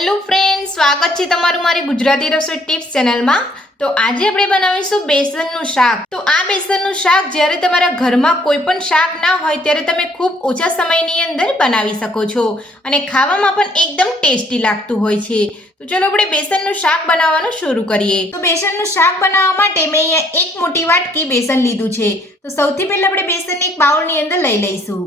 Hello friends, સ્વાગત છે તમારું મારી ગુજરાતી રસોઈ ટિપ્સ ચેનલમાં। તો આજે આપણે બનાવીશું બેસનનું શાક। તો આ બેસનનું શાક જ્યારે તમારા ઘરમાં કોઈ પણ શાક ના હોય ત્યારે તમે ખૂબ ઓછા સમયની અંદર બનાવી શકો છો અને ખાવામાં પણ એકદમ ટેસ્ટી લાગતું હોય છે। તો ચલો આપણે બેસનનું શાક બનાવવાનું શરૂ કરીએ। તો બેસનનું શાક બનાવવા માટે મેં અહીંયા એક મોટી વાટકી બેસન લીધું છે। તો સૌથી પહેલા આપણે બેસનને એક બાઉલની અંદર લઈ લઈશું।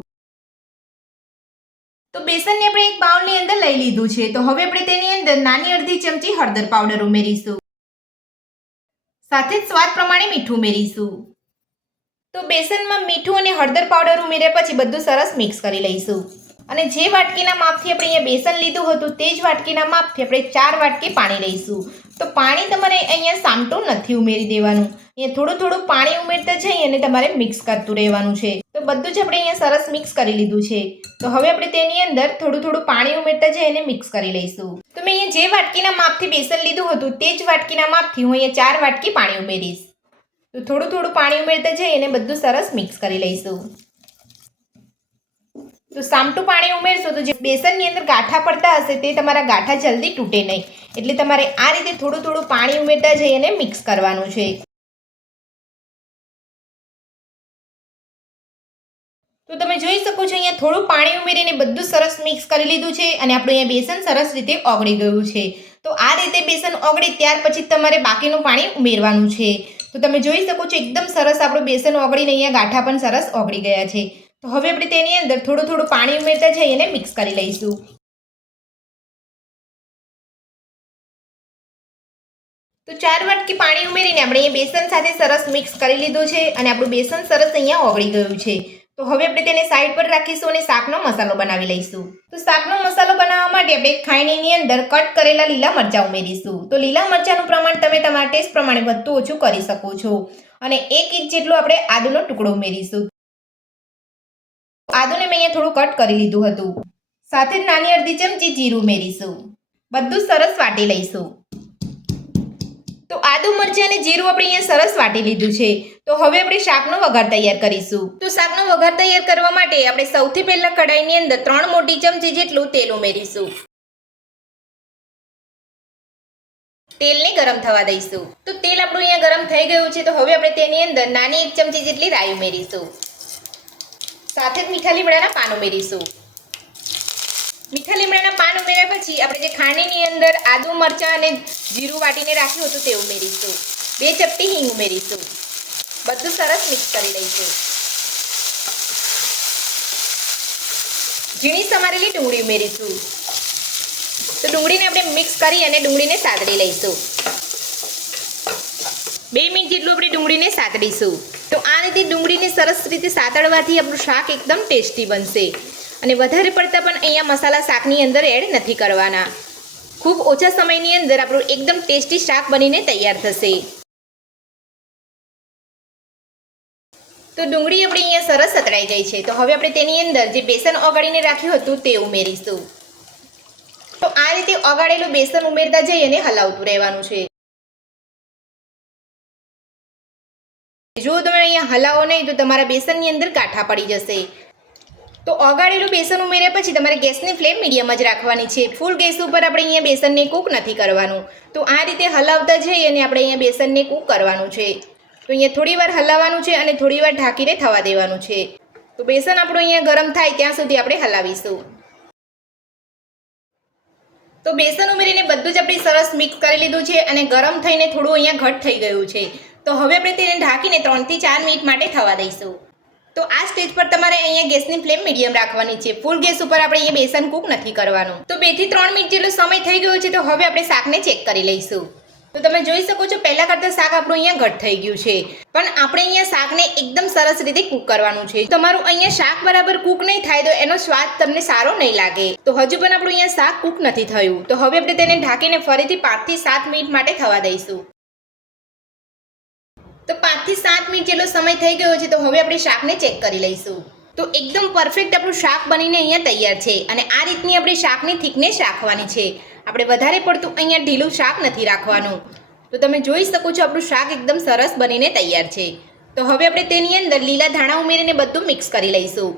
તો બેસનને આપણે એક બાઉલની અંદર લઈ લીધું છે। તો હવે આપણે તેની અંદર નાની અડધી ચમચી હળદર પાવડર ઉમેરીશું, સાથે જ સ્વાદ પ્રમાણે મીઠું ઉમેરીશું। તો બેસનમાં મીઠું અને હળદર પાવડર ઉમેર્યા પછી બધું સરસ મિક્સ કરી લઈશું અને જે વાટકીના માપથી આપણે અહીંયા બેસન લીધું હતું તે જ વાટકીના માપથી આપણે 4 વાટકી પાણી લઈશું। તો પાણી તમારે અહીંયા સામટું નથી ઉમેરી દેવાનું, અહીંયા થોડું થોડું પાણી ઉમેરતા જઈ અને તમારે મિક્સ કરતું રહેવાનું છે। તો બધું જ આપણે અહીંયા સરસ મિક્સ કરી લીધું છે। તો હવે આપણે તેની અંદર થોડું થોડું પાણી ઉમેરતા જઈ અને મિક્સ કરી લઈશું। તો મેં અહીંયા જે વાટકીના માપથી બેસન લીધું હતું તે જ વાટકીના માપથી હું અહીંયા 4 વાટકી પાણી ઉમેરીશ। તો થોડું થોડું પાણી ઉમેરતા જઈ અને બધું સરસ મિક્સ કરી લઈશું। તો સામટું પાણી ઉમેરશો તો જે બેસનની અંદર ગાંઠા પડતા હશે તે તમારા ગાંઠા જલ્દી તૂટે નહીં, એટલે તમારે આ રીતે થોડું થોડું પાણી ઉમેરતા જઈ અને મિક્સ કરવાનું છે। તો તમે જોઈ શકો છો અહીંયા થોડું પાણી ઉમેરીને બધું સરસ મિક્સ કરી લીધું છે અને આપણું અહીંયા બેસન સરસ રીતે ઓગળી ગયું છે। તો આ રીતે બેસન ઓગળે ત્યાર પછી તમારે બાકીનું પાણી ઉમેરવાનું છે। તો તમે જોઈ શકો છો એકદમ સરસ આપણું બેસન ઓગળીને અહીંયા ગાંઠા પણ સરસ ઓગળી ગયા છે। તો હવે આપણે તેની અંદર થોડું થોડું પાણી ઉમેરતા જઈ અને મિક્સ કરી લઈશું। તો 4 વાટકી પાણી ઉમેરીને આપણે અહીંયા બેસન સાથે સરસ મિક્સ કરી લીધું છે અને આપણું બેસન સરસ અહીંયા ઓગળી ગયું છે। તો હવે આપણે તેને સાઈડ પર રાખીશું અને શાકનો મસાલો બનાવી લઈશું। તો શાકનો મસાલો બનાવવા માટે આપણે એક ખાયણીની અંદર કટ કરેલા લીલા મરચાં ઉમેરીશું। તો લીલા મરચાંનું પ્રમાણ તમે તમારા ટેસ્ટ પ્રમાણે વધતું ઓછું કરી શકો છો અને 1 ઇંચ જેટલો આપણે આદુનો ટુકડો ઉમેરીશું। આદુને મેં અહીંયા થોડું કટ કરી લીધું હતું, સાથે જ નાની અડધી ચમચી જીરું ઉમેરીશું। બધું સરસ વાટી લઈશું। તો આદુ મરચાં અને જીરું આપણે અહીંયા સરસ વાટી લીધું છે। તો હવે આપણે શાકનો વઘાર તૈયાર કરીશું। તો શાકનો વઘાર તૈયાર કરવા માટે આપણે સૌથી પહેલા કઢાઈની અંદર 3 મોટી ચમચી જેટલું તેલ ઉમેરીશું। તેલને ગરમ થવા દઈશું। તો તેલ આપણું અહીંયા ગરમ થઈ ગયું છે। તો હવે આપણે તેની અંદર નાની 1 ચમચી જેટલી રાઈ ઉમેરીશું, સાથે જ મીઠા લીમડાના પાન ઉમેરીશું। મીઠા લીમડાના પાન ઉમેર્યા પછી આપણે જે ખાંડની અંદર આદુ મરચાં અને જીરું વાટીને રાખ્યું હતું તે ઉમેરીશું। 2 ચપટી હિંગ ઉમેરીશું। બધું સરસ મિક્સ કરી લઈશું। ઝીણી સમારેલી ડુંગળી ઉમેરીશું। તો ડુંગળીને આપણે મિક્સ કરી અને ડુંગળીને સાતળી લઈશું। 2 મિનિટ જેટલું આપણે ડુંગળીને સાતળીશું। તો આ રીતે ડુંગળીને સરસ રીતે સાતળવાથી આપણું શાક એકદમ ટેસ્ટી બનશે અને વધારે પડતા પણ અહીંયા મસાલા શાકની અંદર એડ નથી કરવાના। ખૂબ ઓછા સમયની અંદર આપણું એકદમ ટેસ્ટી શાક બનીને તૈયાર થશે। તો ડુંગળી આપણી અહીંયા સરસ સતળાઈ ગઈ છે। તો હવે આપણે તેની અંદર જે બેસન ઓગાળીને રાખ્યું હતું તે ઉમેરીશું। તો આ રીતે ઓગાળેલું બેસન ઉમેરતા જઈ અને હલાવતું રહેવાનું છે। જો તમે અહીંયા હલાવો નહીં તો તમારા બેસનની અંદર ગાંઠા પડી જશે। તો ઓગાળેલું બેસન ઉમેર્યા પછી તમારે ગેસની ફ્લેમ મીડિયમ જ રાખવાની છે। ફૂલ ગેસ ઉપર આપણે અહીંયા બેસનને કૂક નથી કરવાનું। તો આ રીતે હલાવતા જઈ અને આપણે અહીંયા બેસનને કૂક કરવાનું છે। તો અહીંયા થોડી વાર હલાવવાનું છે અને થોડી વાર ઢાંકીને થવા દેવાનું છે। તો બેસન આપણું અહીંયા ગરમ થાય ત્યાં સુધી આપણે હલાવીશું। તો બેસન ઉમેરીને બધું જ આપણે સરસ મિક્સ કરી લીધું છે અને ગરમ થઈને થોડું અહીંયા ઘટ થઈ ગયું છે। તો હવે આપણે તેને ઢાંકીને 3 થી 4 મિનિટ માટે થવા દઈશું। તો આ સ્ટેજ પર તમારે અહીંયા ગેસની ફ્લેમ મીડિયમ રાખવાની છે। ફૂલ ગેસ ઉપર આપણે અહીંયા બેસન કૂક નથી કરવાનું। તો 2 થી 3 મિનિટ જેટલો સમય થઈ ગયો છે। તો હવે આપણે શાકને ચેક કરી લઈશું। તો તમે જોઈ શકો છો પહેલા કરતાં શાક આપણું અહીંયા ઘટ થઈ ગયું છે, પણ આપણે અહીંયા શાકને એકદમ સરસ રીતે કૂક કરવાનું છે। તમારું અહીંયા શાક બરાબર કૂક નહીં થાય તો એનો સ્વાદ તમને સારો નહીં લાગે। તો હજુ પણ આપણું અહીંયા શાક કૂક નથી થયું। તો હવે આપણે તેને ઢાંકીને ફરીથી 5 થી 7 મિનિટ માટે થવા દઈશું। તો 5 થી 7 મિનિટ જેટલો સમય થઈ ગયો છે। તો હવે આપણે શાકને ચેક કરી લઈશું। તો એકદમ પરફેક્ટ આપણું શાક બનીને અહીંયા તૈયાર છે અને આ રીતની આપણે શાકની થિકનેસ રાખવાની છે। આપણે વધારે પડતું અહીંયા ઢીલું શાક નથી રાખવાનું। તો તમે જોઈ શકો છો આપણું શાક એકદમ સરસ બનીને તૈયાર છે। તો હવે આપણે તેની અંદર લીલા ધાણા ઉમેરીને બધું મિક્સ કરી લઈશું।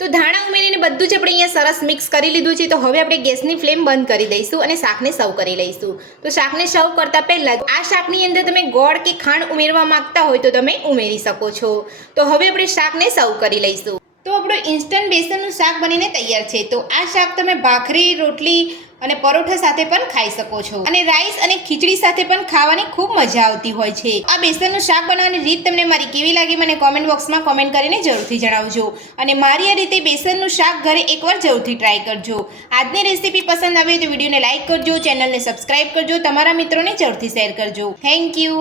તો ધાણા ઉમેરીને બધું જ આપણે અહીંયા સરસ મિક્સ કરી લીધું છે. તો હવે આપણે ગેસની ફ્લેમ બંધ કરી દઈશું અને શાકને સર્વ કરી લઈશું. તો શાકને સર્વ કરતાં પહેલાં આ શાકની અંદર તમે ગોળ કે ખાંડ ઉમેરવા માંગતા હોય તો તમે ઉમેરી શકો છો. તો હવે આપણે શાકને સર્વ કરી લઈશું. તો આપણું ઇન્સ્ટન્ટ બેસનનું શાક બનીને તૈયાર છે. તો આ શાક તમે ભાખરી, રોટલી અને પરોઠા સાથે પણ ખાઈ શકો છો અને રાઈસ અને ખીચડી સાથે પણ ખાવાની ખૂબ મજા આવતી હોય છે. આ બેસનનું શાક બનાવવાની રીત તમને મારી કેવી લાગી મને કોમેન્ટ બોક્સમાં કોમેન્ટ કરીને જરૂરથી જણાવજો. અને મારી આ રીતે બેસનનું શાક ઘરે એકવાર જરૂરથી ટ્રાય કરજો. આજની રેસીપી પસંદ આવે તો વિડીયોને લાઇક કરજો, ચેનલને સબસ્ક્રાઇબ કરજો, તમારા મિત્રોને જરૂરથી શેર કરજો. Thank you.